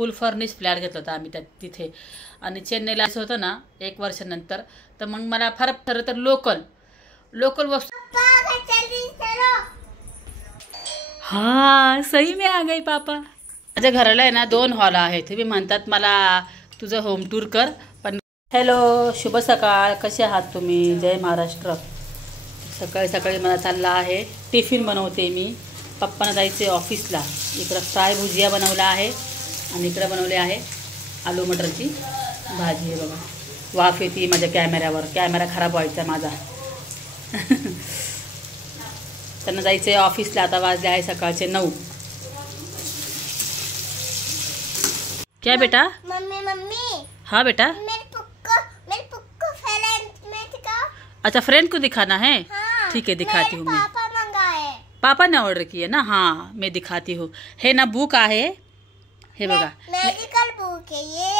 फुल furnish flat घेतला होता आम्ही तिथे. आणि चेन्नईला असं होतं ना 1 वर्षानंतर, तर मग मला फार खरं तर लोकल वस्तू. हाँ सही में आ गई पापा. माझ्या घराला आहे ना 2 हॉल आहेत. तुम्ही म्हणतात मला तुझं होम टूर कर. पण हॅलो, शुभ सकाळ, कसे आहात तुम्ही? जय महाराष्ट्र. सकाळी सकाळी मला चालला आहे टिफिन बनवते मी. पप्पांना जायचे ऑफिसला. इकडं फ्राय भुजिया बनवला आहे आणि इकडं बनवले आहे आलू मटरची भाजी. आहे बघा, वाफ येते माझ्या कॅमेऱ्यावर. कॅमेरा खराब व्हायचा माझा. त्यांना जायचं आहे ऑफिसला. आता वाजले आहे सकाळचे 9. क्या बेटा? मम्मी हाँ बेटा. मेरे पुक्को फ्रेंड में दिखाओ. अच्छा, फ्रेंड को दिखाना है. हाँ, ठीक है, दिखाती हूँ मैं. पापा मंगाए. पापा ने ऑर्डर किया ना. हाँ मैं दिखाती हूँ. हे ना बुक आहे, हे बघा. मेडिकल बुक है ये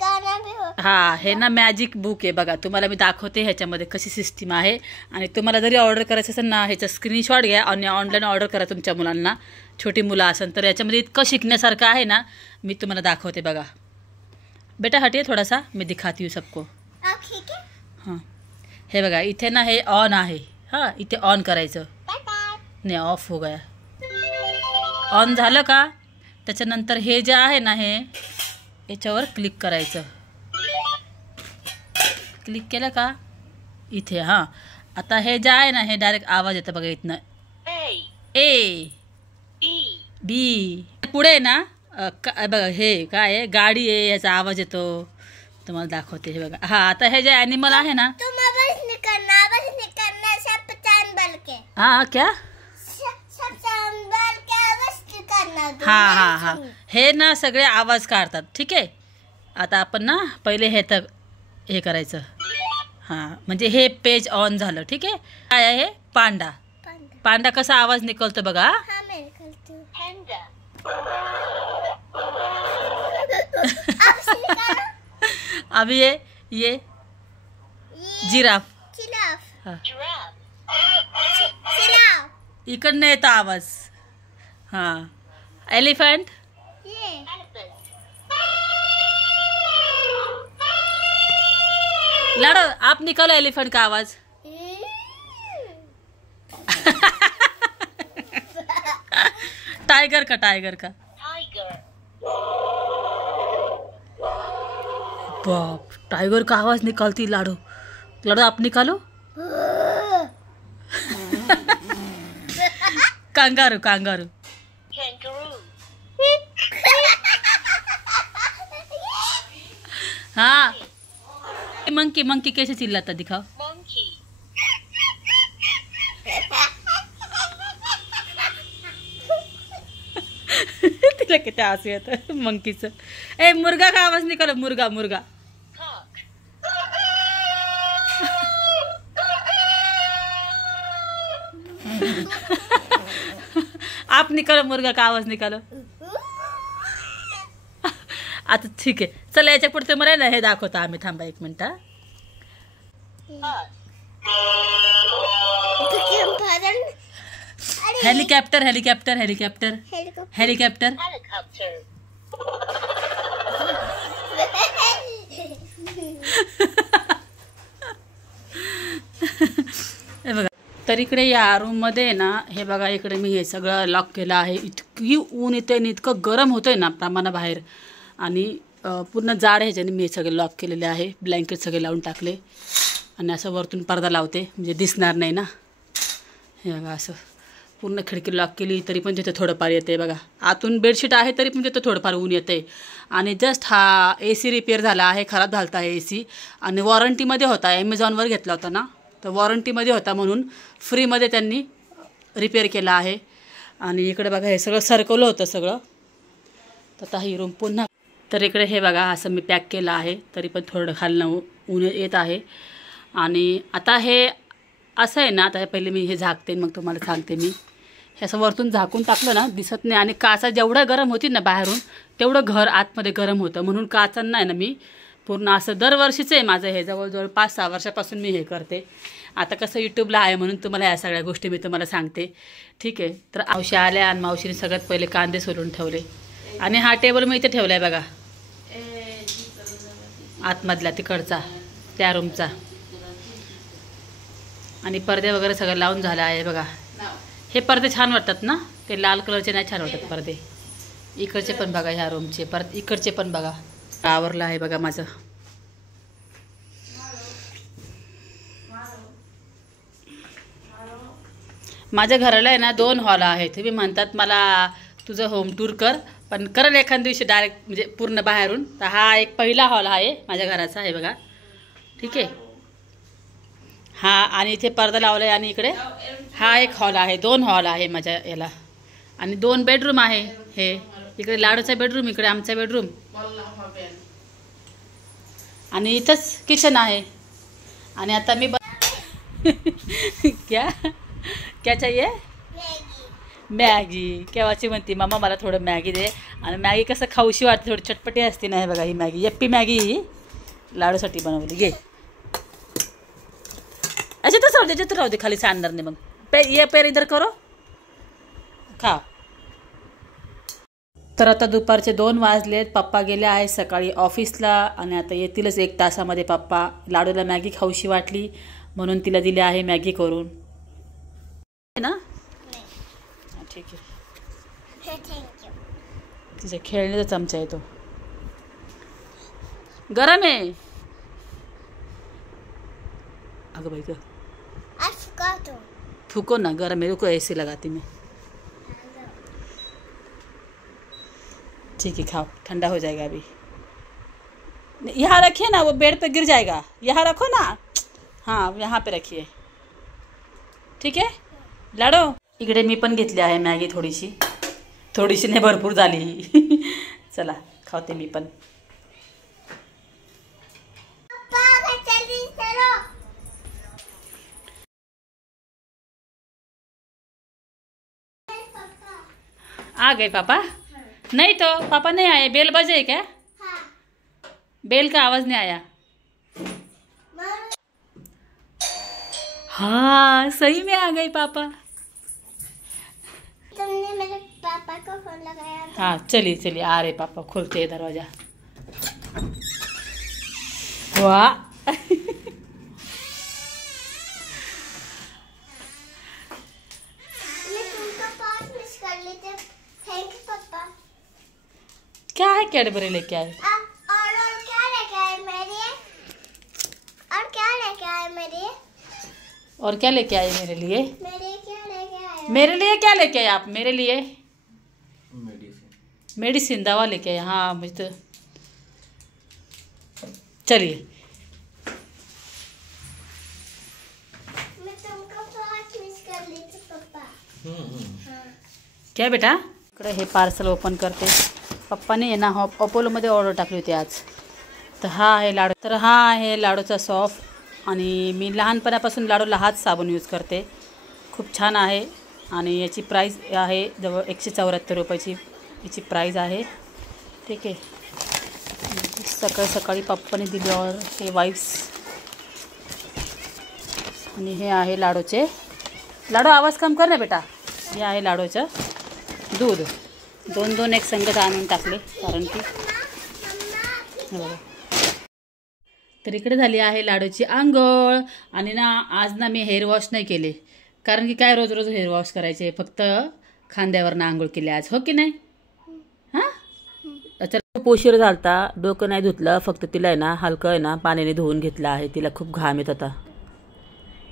गाना भी हो. हा, हे ना मॅजिक बुक आहे बघा. तुम्हाला मी दाखवते ह्याच्यामध्ये कशी सिस्टीम आहे. आणि तुम्हाला जरी ऑर्डर करायचं असेल ना, ह्याचा स्क्रीनशॉट घ्या आणि ऑनलाईन ऑर्डर करा तुमच्या मुलांना. छोटी मुलं असेल तर याच्यामध्ये इतकं शिकण्यासारखं आहे ना. मी तुम्हाला दाखवते बघा. बेटा हटिए थोड़ा सा, मैं दिखाती हूँ सबको. ठीक है. हां, हे बघा इथे ना हे ऑन आहे. हां, इथे ऑन करायचं. नाही, ऑफ हो गया. ऑन झालं का त्याच्यानंतर हे जे आहे ना, हे याच्यावर क्लिक करायचं. क्लिक केलं का इथे. हां, आता हे जे आहे ना, हे डायरेक्ट आवाज येतं बघा इथनं. A B. पुढे ना बघा हे काय आहे, गाडी आहे, याचा आवाज येतो. तुम्हाला दाखवते हे बघा. हां, आता हे जे ॲनिमल आहे ना, तुम आवाज नहीं करना सब जानवर के. हां क्या सब जानवर के आवाज नहीं करना. हां हां हां, हे ना सगळे आवाज काढतात. ठीक आहे. आता आपण ना पहिले हे तर हे करायचं. हां, म्हणजे हे पेज ऑन झालं. ठीक आहे. काय आहे हे? पांडा. पांडा कसा आवाज निकलतो बघा. हाँ, मैं निकलती हूँ. अभी ये जिराफ. जिराफ. हां, जिराफ. इकडनं येतो आवाज. हां, एलिफंट. ये लाडो आप निकालो एलिफंट का आवाज. टाइगर का बाप, टाइगर का आवाज निकालती लाडो. लाडो आप निकालो. कांगारू. हाँ, मंकी कैसे चिल्लाता दिखाओ. तिला किती हसू येतं मंकीचं. ए, मुर्गा का आवाज निकालो. मुर्गा. आप निकालो, मुर्गा का आवाज निकालो. आता ठीक आहे, चला याच्या पुढचे मला ना हे दाखवता आम्ही. थांबा 1 मिनिट. हेलिकॉप्टर. हे बघा. तर इकडे या रूममध्ये ना, हे बघा इकडे मी हे सगळं लॉक केलं आहे. इतकी ऊन येते आणि इतकं गरम होतंय ना प्रमाणाबाहेर. आणि पूर्ण जाड ह्याच्याने मी हे सगळे लॉक केलेले आहे. ब्लँकेट सगळे लावून टाकले आणि असं वरतून पडदा लावते म्हणजे दिसणार नाही ना. हे बघा असं पूर्ण खिडकी लॉक केली तरी पण तिथे थोडंफार येते बघा. आतून बेडशीट आहे तरी पण तिथं थोडंफार ऊन येते. आणि जस्ट हा AC रिपेअर झाला आहे. खराब झाला आहे AC. आणि वॉरंटीमध्ये होता. ॲमेझॉनवर घेतला होता ना, तर वॉरंटीमध्ये होता म्हणून फ्रीमध्ये त्यांनी रिपेअर केला आहे. आणि इकडे बघा हे सगळं सरकवलं होतं सगळं. तर आता ही रूम पुन्हा. तर इकडे हे बघा असं मी पॅक केलं आहे तरी पण थोडं खालनं ऊन येत आहे. आणि आता हे असं आहे ना, आता पहिले मी हे झाकते मग तुम्हाला सांगते मी. हे असं वरतून झाकून टाकलं ना दिसत नाही. आणि काचा जेवढं गरम होती ना बाहेरून तेवढं घर आतमध्ये गरम होतं. म्हणून काचांना आहे ना मी पूर्ण असं दरवर्षीचं आहे माझं हे. जवळजवळ 5-6 वर्षापासून मी हे करते. आता कसं यूट्यूबला आहे म्हणून तुम्हाला या सगळ्या गोष्टी मी तुम्हाला सांगते. ठीक आहे. तर मावशी आल्या आणि मावशीने सगळ्यात पहिले कांदे सोलून ठेवले. आणि हा टेबल मी इथे ठेवलाय बघा, आतमधला तिकडचा त्या रूमचा. आणि पडदे वगैरे सगळं लावून झालं आहे बघा. हे पडदे छान वाटतात ना, ते लाल कलरचे नाही छान वाटत पडदे. इकडचे पण बघा, ह्या रूमचे परत इकडचे पण बघा. आवरलं आहे बघा माझं. माझ्या घराला आहे ना 2 हॉल आहेत. तुम्ही म्हणतात मला तुझं होम टूर कर, पण करेल एखाद दिवशी डायरेक्ट म्हणजे पूर्ण बाहेरून. तर हा एक पहिला हॉल आहे माझ्या घराचा आहे बघा, ठीक आहे. हा आणि इथे पडदा लावला आहे. आणि इकडे हा एक हॉल आहे, 2 हॉल आहे माझ्या याला. आणि 2 बेडरूम आहे. हे इकडे लाडूचा बेडरूम, इकडे आमचा बेडरूम. आणि इथंच किचन आहे. आणि आता मी क्या चाहिए? मॅगी. केव्हाची म्हणते मामा मला थोडं मॅगी दे. आणि मॅगी कसं खाऊशी वाटते, थोडी चटपटी असते. नाही बघा ही मॅगी, यप्पी मॅगी ही लाडूसाठी बनवली. घे अच्छा तर त्याच्यात राहू दे, खाली सांडणार नाही. मग ये पेर इधर करो, खा. तर आता दुपारचे 2 वाजलेत. पप्पा गेले आहे सकाळी ऑफिसला आणि आता येतीलच 1 तासामध्ये पप्पा. लाडूला मॅगी खाऊशी वाटली म्हणून तिला दिली आहे मॅगी करून ना. ठीक आहे, तिचा खेळण्याचा चमचा आहे तो. गरम आहे अगं बाई ग, फूको ना, गरम है. रुको ऐसे लगाती मैं. ठीक है खाओ, ठंडा हो जाएगा अभी. यहाँ रखिए ना, वो बेड पे गिर जाएगा. यहाँ रखो ना, हाँ यहाँ पे रखिए, ठीक है लाडो. इकडे मी पण घेतली आहे मॅगी थोडीशी. थोडीशी नाही, भरपूर झाली. चला खावते मी पण. आ गए पापा? नहीं तो पापा नहीं आए. बेल बजे क्या? बेल का आवाज नहीं आया. हाँ सही में आ गए पापा. तुमने मेरे पापा को फोन लगाया था? हाँ चलिए चलिए, आ रहे पापा. खोलते हैं दरवाजा. वाह क्या है? कैडबरी लेके आए. और क्या लेके आए मेरे? और क्या लेके आए मेरे? और क्या लेके आए मेरे लिए? मेरे क्या लेके आए? मेरे लिए क्या लेके आए आप? मेरे लिए मेडिसिन, दवा लेके आए. हाँ मुझे तो. चलिए मैं तुमको बहुत मिस कर ली थी पापा. हाँ. क्या बेटा? इकडे हे पार्सल ओपन करते. पप्पाने आहे ना अपोलोमध्ये ऑर्डर टाकली होती आज. तर हा आहे लाडू. तर हा आहे लाडूचा सॉफ्ट. आणि मी लहानपणापासून लाडूला हाच साबण यूज करते. खूप छान आहे. आणि याची प्राईस आहे जवळ 174 रुपयाची याची प्राईस आहे, ठीक आहे. सकाळी सकाळी पप्पाने दिली. और हे वाईप्स. आणि हे आहे लाडूचे. लाडू आवाज कम कर ना बेटा. हे आहे लाडूचं दूध. 2 एक संगत आणून टाकले कारण की बघा. तर इकडे झाली आहे लाडूची आंघोळ. आणि ना आज ना मी हेअर वॉश नाही केले कारण की काय रोज रोज हेअर वॉश करायचे. फक्त खांद्यावरनं आंघोळ केली आज, हो की नाही? हां अच्छा. खूप उशीर झालता. डोकं नाही धुतलं, फक्त तिला आहे ना हलकं आहे ना पाण्याने धुवून घेतलं आहे. तिला खूप घाम येत होता.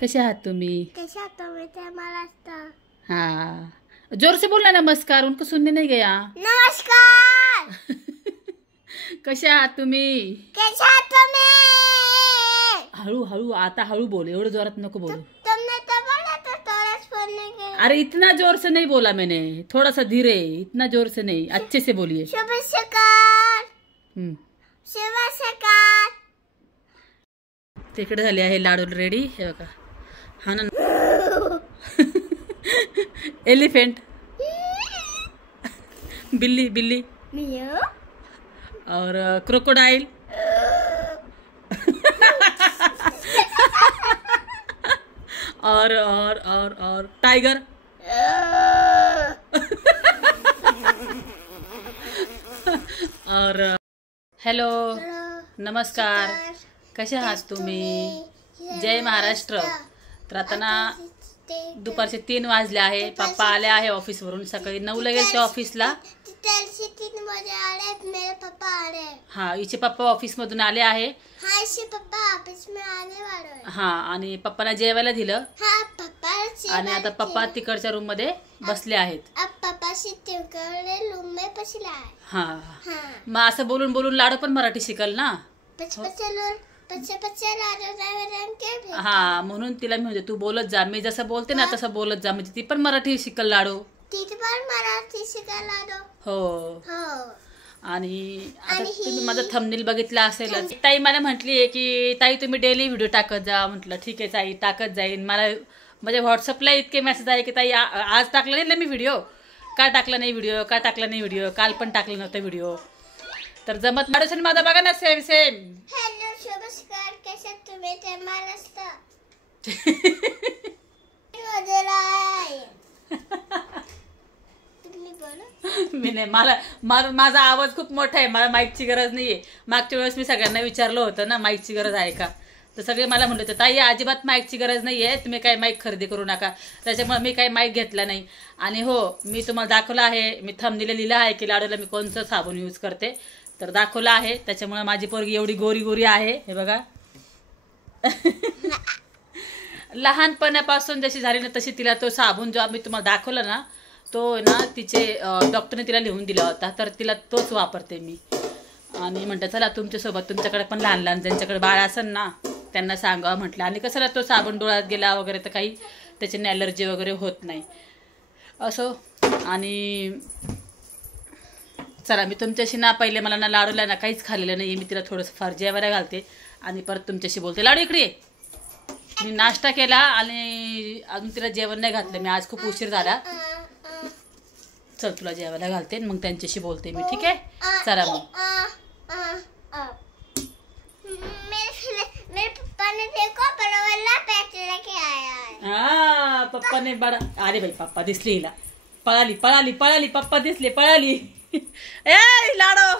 कसे आहात तुम्ही? कैसा तुम्हें ते मला असता? हाँ जोर से बोलना. नमस्कार, उनको सुनने नहीं गया. नमस्कार. कसे आहात तुम्ही? कैसा तुम्हें? हळू हळू, आता हळू बोल, एवढं जोरात नको बोलू. तुमने तो बोला तो टॉरस फोड़ने के. अरे इतना जोर से नहीं बोला मैंने, थोड़ा सा धीरे. इतना जोर से नहीं, अच्छे से बोलिए. शुभ सकाळ. शुभ सकाळ. तिकडे झाली आहे लाडू रेडी. हे बघा हा ना एलिफेंट, बिल्ली बिल्ली और क्रोकोडाइल और टाइगर. और हॅलो, नमस्कार, कसे आहात तुम्ही? जय महाराष्ट्र. तर आता ना दुपारचे 3 वाजले आहे. पप्पा आले आहे ऑफिसवरून. सकाळी 9ला गेले ते ऑफिसला. मेरे पापा आ रहे हैं. हा, हिचे पप्पा ऑफिस मधून आले आहे. हाँ, इसके पापा ऑफिस में आने वाले हैं. हा, आणि पप्पाला जेवायला दिलं. हाँ, पापा आणि आता पप्पा तिकडच्या रूम मध्ये बसले आहेत. अब पापा से तिकडे रूम में बसला आहे. हा, हाँ. मग असं बोलून बोलून लाडू पण मराठी शिकल ना. हा, म्हणून तिला मी म्हणते तू बोलत जा, मी जसं बोलते ना तसं बोलत जा, म्हणजे ती पण मराठी शिकल लाडू. ती पण मराठी शिकायला लाडू. हो. आणि आता तुम्ही माझा थंबनेल बघितला असेलच. ताई मला म्हटली की ताई तुम्ही डेली व्हिडिओ टाकत जा. म्हटलं ठीक आहे ताई, टाकत जाईन. मला म्हणजे व्हॉट्सअपला इतके मेसेज आहे की ताई आज टाकला नाही ना मी व्हिडिओ, का टाकला नाही व्हिडिओ, का टाकला नाही व्हिडिओ, काल पण टाकला नव्हता व्हिडिओ. तर जमत माडून माझा बघा ना, सेम सेम. हॅलो, नमस्कार, कशा तुम्ही? ते महाराष्ट्र मी नाही, मला माझा आवाज खूप मोठा आहे, मला माईकची गरज नाहीये. मागच्या वेळेस मी सगळ्यांना विचारलं होतं ना माईकची गरज आहे का, तर सगळे मला म्हणले होते ताई अजिबात माईकची गरज नाहीये, तुम्ही काही माईक खरेदी करू नका. त्याच्यामुळे मी काही माईक घेतला नाही. आणि हो, मी तुम्हाला दाखवलं आहे, मी थंबनेलला लिहिलं आहे की लाडूला मी कोणतं साबण यूज करते, तर दाखवलं आहे. त्याच्यामुळे माझी पोरगी एवढी गोरी गोरी आहे, हे बघा. लहानपणापासून जशी झाली ना तशी तिला तो साबण जो आम्ही तुम्हाला दाखवला ना, तो ना तिचे डॉक्टरने तिला लिहून दिला होता, तर तिला तोच वापरते मी. आणि म्हणतं चला तुमच्यासोबत, तुमच्याकडे पण लहान लहान ज्यांच्याकडे बाळ असेल ना त्यांना सांगावं म्हटलं. आणि कसं तो साबण डोळ्यात गेला वगैरे तर काही त्याच्याने ॲलर्जी वगैरे होत नाही असो. आणि चला, मी तुमच्याशी ना पहिले मला ना लाडूला ना काहीच खाल्लेलं नाही, मी तिला थोडंसं फार जेवायला घालते आणि परत तुमच्याशी बोलते. लाडू इकडे ये. मी नाश्ता केला आणि अजून तिला जेवण नाही घातलं मी, आज खूप उशीर झाला. चल तुला जेवायला घालते मग त्यांच्याशी बोलते मी, ठीक आहे? चला मग. मेरे पप्पा ने देखो परवला पैक लेके आया है. हा, पप्पाने बडा. अरे बाई, पप्पा दिसले हिला. पळाली पळाली पळाली, पप्पा दिसले पळाली. ए लाडो,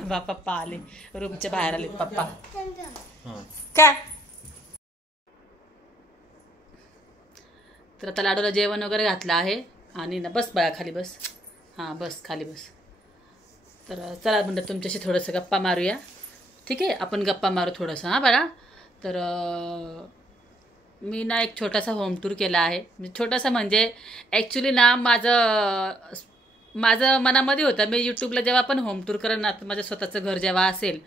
बा पप्पा आले, रूमच्या बाहेर आले पप्पा. काय तर आता लाडूला जेवण वगैरे घातलं आहे. आणि ना बस बाळा खाली बस. हां बस खाली बस. तर चला म्हणलं तुमच्याशी थोडंसं गप्पा मारूया, ठीक आहे? आपण गप्पा मारू थोडंसं. हां बाळा, तर मी ना एक छोटासा होम टूर केला आहे. छोटासा म्हणजे ॲक्च्युली ना माझं मनामध्ये होतं, मी यूट्यूबला जेव्हा पण होम टूर करेन ना, तर माझं स्वतःचं घर जेव्हा असेल,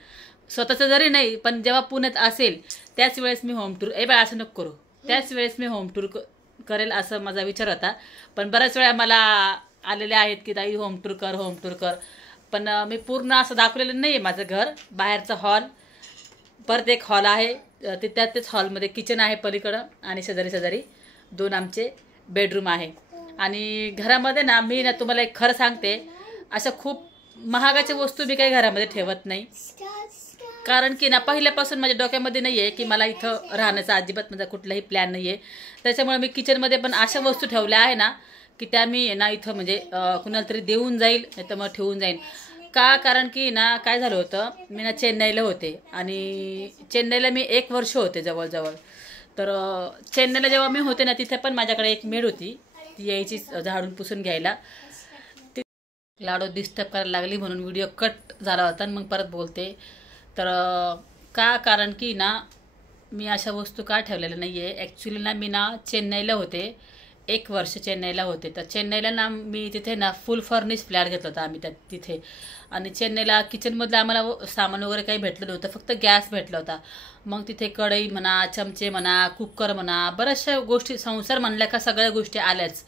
स्वतःचं जरी नाही पण जेव्हा पुण्यात असेल त्याच वेळेस मी होम टूर, बाळा असं नको करू, त्याच वेळेस मी होम टूर करेल असं माझा विचार होता. पण बऱ्याच वेळा मला आलेले आहेत की ताई होम टूर कर, होम टूर कर. पण मी पूर्ण असं दाखवलेलं नाही आहे माझं घर. बाहेरचा हॉल, परत एक हॉल आहे, त्याच हॉलमध्ये किचन आहे पलीकडं, आणि शेजारी शेजारी 2 आमचे बेडरूम आहे. आणि घरामध्ये ना मी ना तुम्हाला एक खरं सांगते, अशा खूप महागाच्या वस्तू मी काही घरामध्ये ठेवत नाही. कारण की ना पहिल्यापासून माझ्या डोक्यामध्ये नाही आहे की मला इथं राहण्याचा अजिबात माझा कुठलाही प्लॅन नाही आहे. त्याच्यामुळे मी किचनमध्ये पण अशा वस्तू ठेवल्या आहे ना की त्या मी ना इथं म्हणजे कुणाला तरी देऊन जाईल, नाही तर मग ठेवून जाईल. का? कारण की ना काय झालं होतं, मी ना चेन्नईला होते आणि चेन्नईला मी 1 वर्ष होते जवळजवळ. तर चेन्नईला जेव्हा मी होते ना, तिथे पण माझ्याकडे एक मेड होती, ती यायची झाडून पुसून घ्यायला. लाडू डिस्टर्ब करायला लागली म्हणून व्हिडिओ कट झाला होता आणि मग परत बोलते. तर का? कारण की ना मी अशा वस्तू का ठेवलेल्या नाही आहे. ॲक्च्युली ना मी ना चेन्नईला होते, 1 वर्ष चेन्नईला होते. तर चेन्नईला ना मी तिथे ना फुल फर्निश फ्लॅट घेतला होता आम्ही तिथे. आणि चेन्नईला किचनमधलं आम्हाला सामान वगैरे काही भेटलं नव्हतं, फक्त गॅस भेटला होता. मग तिथे कढई म्हणा, चमचे म्हणा, कुकर म्हणा, बऱ्याचशा गोष्टी, संसार म्हणल्या का सगळ्या गोष्टी आल्याच.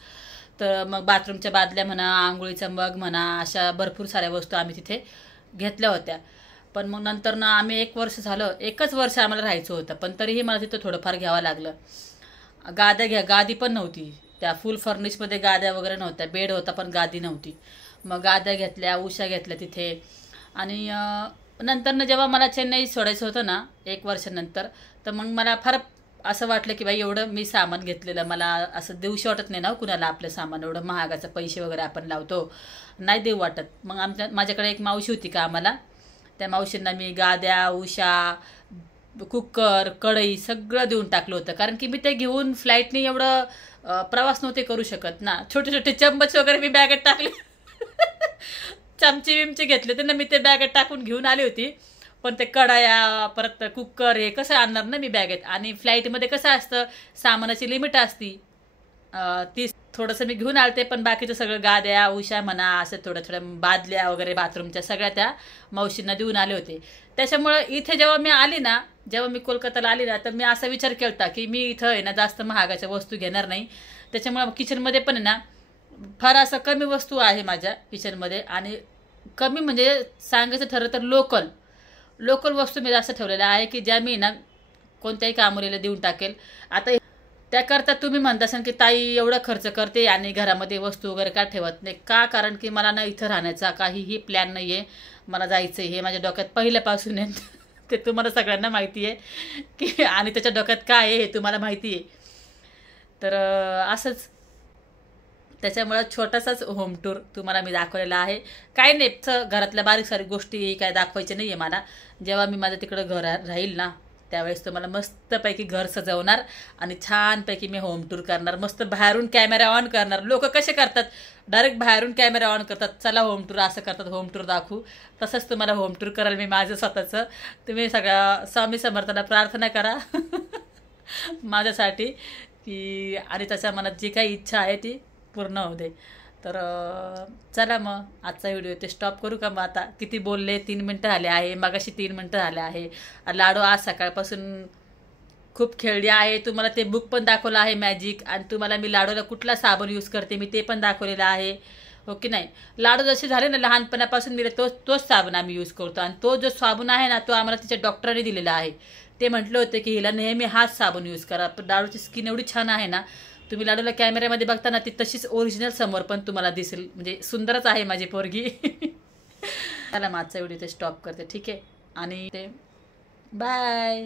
तर मग बाथरूमच्या बादल्या म्हणा, आंघोळीचा मग म्हणा, अशा भरपूर साऱ्या वस्तू आम्ही तिथे घेतल्या होत्या. पण मग नंतर ना आम्ही 1 वर्ष झालं, 1च वर्ष आम्हाला राहायचं होतं, पण तरीही मला तिथं थोडंफार घ्यावं लागलं. गादी पण नव्हती त्या फुल फर्निशमध्ये, गाद्या वगैरे नव्हत्या, बेड होता पण गादी नव्हती. मग गाद्या घेतल्या, उशा घेतल्या तिथे. आणि नंतर ना जेव्हा मला चेन्नई सोडायचं होतं ना 1 वर्षानंतर, तर मग मला फार असं वाटलं की बाई एवढं मी सामान घेतलेलं मला असं देऊशी वाटत नाही ना कुणाला आपलं सामान एवढं महागाचं पैसे वगैरे आपण लावतो नाही देऊ वाटत. मग माझ्याकडे एक मावशी होती का आम्हाला त्या मावशींना मी गाद्या उशा कुकर कढई सगळं देऊन टाकलं होतं कारण की मी ते घेऊन फ्लाईटने एवढं प्रवास नव्हते करू शकत ना. छोटे छोटे चम्मच वगैरे मी बॅगेत टाकले चमचे बिमचे घेतले होते ना मी ते बॅगेत टाकून घेऊन आली होती. पण ते कढाया परत कुकर हे कसं आणणार ना मी बॅगेत. आणि फ्लाईटमध्ये कसं असतं सामानाची लिमिट असती ती थोडंसं मी घेऊन आलते पण बाकीचं सगळं गाद्या उशा म्हणा असं थोड्या थोड्या बादल्या वगैरे बाथरूमच्या सगळ्या त्या मावशींना देऊन आले होते. त्याच्यामुळं इथे जेव्हा मी आली ना जेव्हा मी कोलकाताला आली ना तर मी असा विचार केला की मी इथं आहे ना जास्त महागाच्या वस्तू घेणार नाही. त्याच्यामुळं किचनमध्ये पण आहे ना फार असं कमी वस्तू आहे माझ्या किचनमध्ये आणि कमी म्हणजे सांगायचं ठरलं तर लोकल वस्तू मी जास्त ठेवलेल्या आहे की ज्या मी ना कोणत्याही कामोलीला देऊन टाकेल. आता त्याकरता तुम्ही म्हणता असाल की ताई एवढं खर्च करते आणि घरामध्ये वस्तू वगैरे का ठेवत नाही का कारण की मला ना इथं राहण्याचा काहीही प्लॅन नाही आहे. मला जायचं आहे हे माझ्या डोक्यात पहिल्यापासून आहे ते तुम्हाला सगळ्यांना माहिती आहे की आणि त्याच्या डोक्यात काय आहे हे तुम्हाला माहिती आहे. तर असंच त्याच्यामुळं छोटासाच होम टूर तुम्हाला मी दाखवलेला आहे. काही नाही घरातल्या बारीक सारीक गोष्टी काय दाखवायच्या नाही आहे मला. जेव्हा मी माझं तिकडं घर राहील ना त्यावेळेस तुम्हाला मस्तपैकी घर सजवणार आणि छानपैकी मी होम टूर करणार. मस्त बाहेरून कॅमेरा ऑन करणार. लोक कसे करतात डायरेक्ट बाहेरून कॅमेरा ऑन करतात चला होम टूर असं करतात होम टूर दाखवू. तसंच तुम्हाला होम टूर कराल मी माझं स्वतःचं. तुम्ही सगळ्या स्वामी समर्थाला प्रार्थना करा माझ्यासाठी की आणि त्याच्या मनात जी काही इच्छा आहे ती पूर्ण होऊ दे. तर चला मग आजचा व्हिडिओ ते स्टॉप करू का. मग आता किती बोलले 3 मिनटं झाले आहे मगाशी 3 मिनटं झाले आहे. लाडू आज सकाळपासून खूप खेळली आहे. तुम्हाला ते बुक पण दाखवलं आहे मॅजिक आणि तुम्हाला मी लाडूला कुठला साबण यूज करते मी ते पण दाखवलेलं आहे हो की नाही. लाडू जसे झाले ना लहानपणापासून मी तोच साबण आम्ही यूज करतो आणि तो जो साबण आहे ना तो आम्हाला तिच्या डॉक्टरांनी दिलेला आहे. ते म्हटलं होतं की हिला नेहमी हाच साबण यूज करा. पण लाडूची स्किन एवढी छान आहे ना तुम्ही लाडूला कॅमेऱ्यामध्ये बघताना ती तशीच ओरिजिनल समोर पण तुम्हाला दिसेल म्हणजे सुंदरच आहे माझी पोरगी. चला माझा व्हिडिओ ते स्टॉप करते ठीक आहे आणि ते बाय.